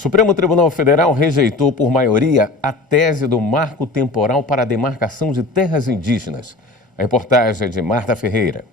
Supremo Tribunal Federal rejeitou por maioria a tese do marco temporal para a demarcação de terras indígenas. A reportagem é de Marta Ferreira.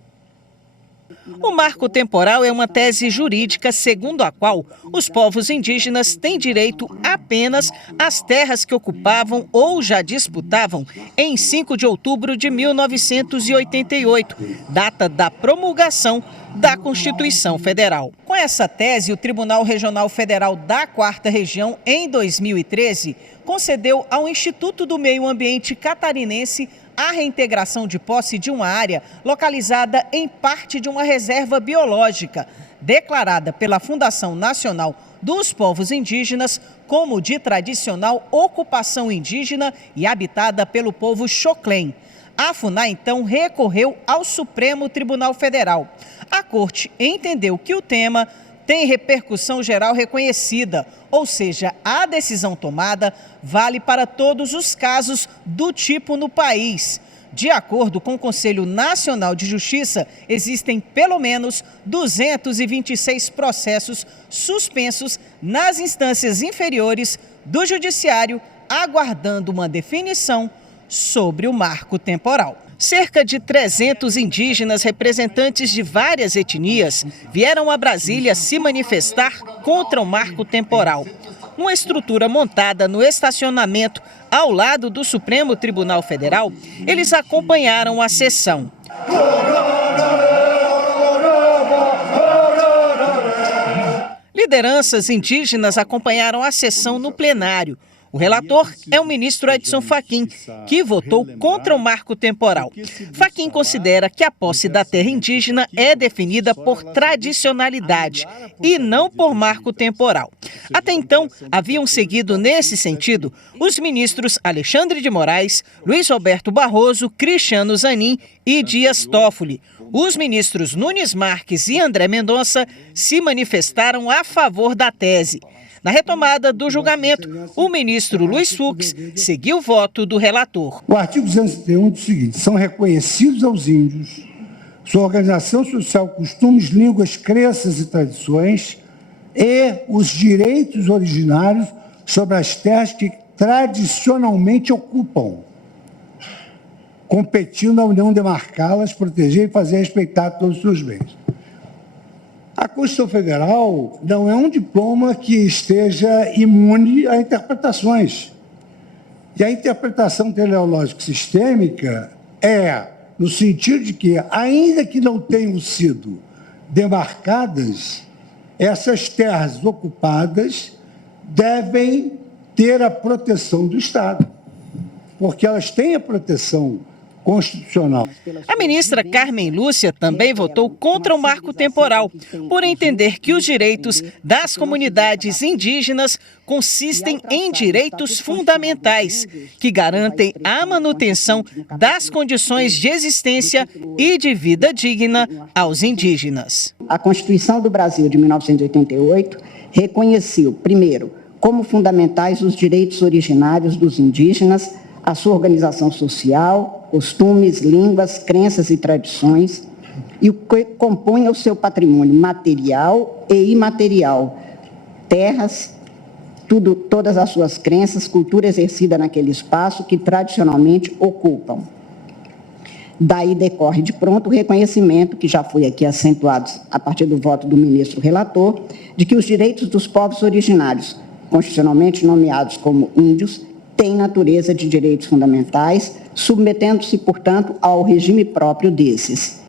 O marco temporal é uma tese jurídica segundo a qual os povos indígenas têm direito apenas às terras que ocupavam ou já disputavam em 5 de outubro de 1988, data da promulgação da Constituição Federal. Com essa tese, o Tribunal Regional Federal da 4ª Região, em 2013, concedeu ao Instituto do Meio Ambiente Catarinense a reintegração de posse de uma área localizada em parte de uma reserva biológica, declarada pela Fundação Nacional dos Povos Indígenas como de tradicional ocupação indígena e habitada pelo povo Xoclém. A FUNAI, então, recorreu ao Supremo Tribunal Federal. A Corte entendeu que o tema tem repercussão geral reconhecida, ou seja, a decisão tomada vale para todos os casos do tipo no país. De acordo com o Conselho Nacional de Justiça, existem pelo menos 226 processos suspensos nas instâncias inferiores do Judiciário, aguardando uma definição sobre o marco temporal. Cerca de 300 indígenas representantes de várias etnias vieram a Brasília se manifestar contra o marco temporal. Uma estrutura montada no estacionamento ao lado do Supremo Tribunal Federal, eles acompanharam a sessão. Lideranças indígenas acompanharam a sessão no plenário. O relator é o ministro Edson Fachin, que votou contra o marco temporal. Fachin considera que a posse da terra indígena é definida por tradicionalidade e não por marco temporal. Até então, haviam seguido nesse sentido os ministros Alexandre de Moraes, Luiz Roberto Barroso, Cristiano Zanin e Dias Toffoli. Os ministros Nunes Marques e André Mendonça se manifestaram a favor da tese. Na retomada do julgamento, o ministro Luiz Fux seguiu o voto do relator. O artigo 271 diz o seguinte: são reconhecidos aos índios sua organização social, costumes, línguas, crenças e tradições e os direitos originários sobre as terras que tradicionalmente ocupam, competindo à União demarcá-las, proteger e fazer respeitar todos os seus bens. A Constituição Federal não é um diploma que esteja imune a interpretações. E a interpretação teleológico-sistêmica é no sentido de que, ainda que não tenham sido demarcadas, essas terras ocupadas devem ter a proteção do Estado, porque elas têm a proteção constitucional. A ministra Carmen Lúcia também votou contra o marco temporal, por entender que os direitos das comunidades indígenas consistem em direitos fundamentais, que garantem a manutenção das condições de existência e de vida digna aos indígenas. A Constituição do Brasil de 1988 reconheceu, primeiro, como fundamentais os direitos originários dos indígenas, a sua organização social, costumes, línguas, crenças e tradições, e o que compõe o seu patrimônio material e imaterial, terras, todas as suas crenças, cultura exercida naquele espaço que tradicionalmente ocupam. Daí decorre de pronto o reconhecimento, que já foi aqui acentuado a partir do voto do ministro relator, de que os direitos dos povos originários, constitucionalmente nomeados como índios, têm natureza de direitos fundamentais, submetendo-se, portanto, ao regime próprio desses.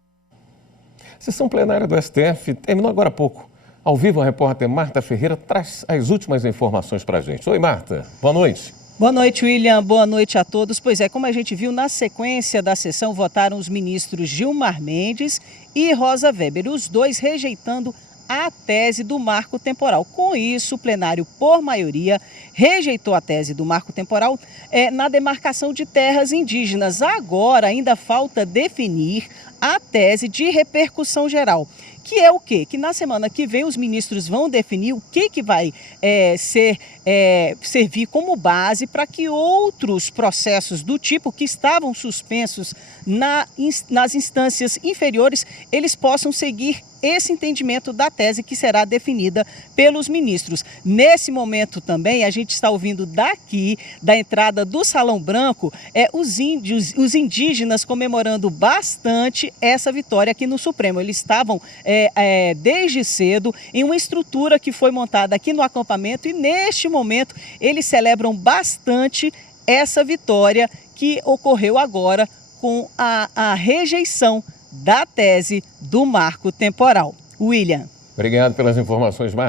A sessão plenária do STF terminou agora há pouco. Ao vivo, a repórter Marta Ferreira traz as últimas informações para a gente. Oi, Marta. Boa noite. Boa noite, William. Boa noite a todos. Pois é, como a gente viu, na sequência da sessão votaram os ministros Gilmar Mendes e Rosa Weber, os dois rejeitando a tese do marco temporal. Com isso, o plenário, por maioria, rejeitou a tese do marco temporal na demarcação de terras indígenas. Agora, ainda falta definir a tese de repercussão geral, que é o quê? Que na semana que vem os ministros vão definir o que vai servir como base para que outros processos do tipo que estavam suspensos nas instâncias inferiores, eles possam seguir esse entendimento da tese que será definida pelos ministros. Nesse momento também, a gente está ouvindo daqui, da entrada do Salão Branco, os indígenas comemorando bastante essa vitória aqui no Supremo. Eles estavam desde cedo em uma estrutura que foi montada aqui no acampamento e neste momento eles celebram bastante essa vitória que ocorreu agora com a rejeição da tese do marco temporal. William. Obrigado pelas informações, Marta.